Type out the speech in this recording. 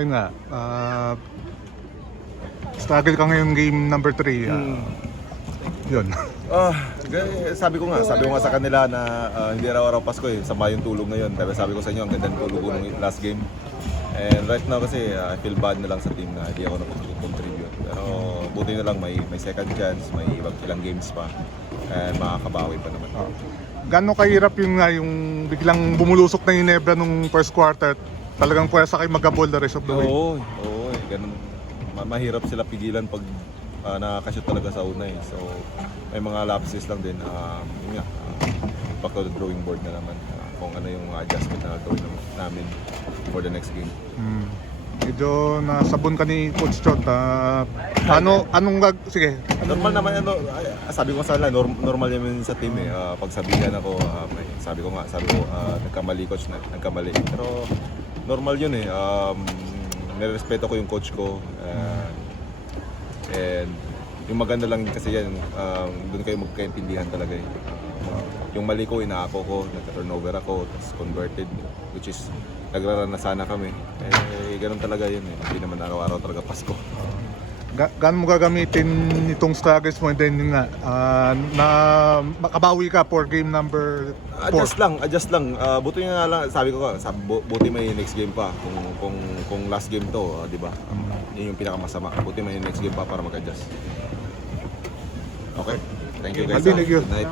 Ayun nga, struggle ka ngayon game number 3. Yun. Sabi ko nga sa kanila na hindi araw-araw Pasko eh, sama yung tulog ngayon. Dahil sabi ko sa inyo, ang ganda ng tulog ko nung last game. And right now kasi I feel bad na lang sa team na hindi ako nag-contribute. Pero buti na lang may second chance, may ilang games pa. And makakabawi pa naman. Gano'ng kahirap yung biglang bumulusok na yung Nebra nung first quarter? Talagang pwesa kayo mag-abol the rest of the way. Oo, ganun. Mahirap sila pigilan pag nakakashoot talaga sa una eh. So may mga lapses lang din. Yun nga, back to the drawing board na naman. Kung ano yung adjustment na gawin namin for the next game. Medyo nasabon ka ni Coach Chot. Sige. Normal naman sabi ko sa kanila, normal naman sa team eh. Pag sabihan ako, sabi ko nagkamali coach, nagkamali. Pero normal yun eh. Nirespeto ko yung coach ko. And yung maganda lang kasi yan, doon kayo magkaintindihan talaga eh. Yung mali ko, inaako ko, nag-turnover ako, tapos converted, which is nagrarana sana kami. Ganun talaga yun eh. Hindi naman araw-araw talaga Pasko. Gaano mo gagamitin itong struggles mo and then yun nga, na makabawi ka for game number 4? Adjust lang. Buti nga lang, sabi ko buti may next game pa. Kung last game to, di ba? Yun yung pinakamasama. Buti may next game pa para mag-adjust. Okay. Thank you guys. Thank you. Good night.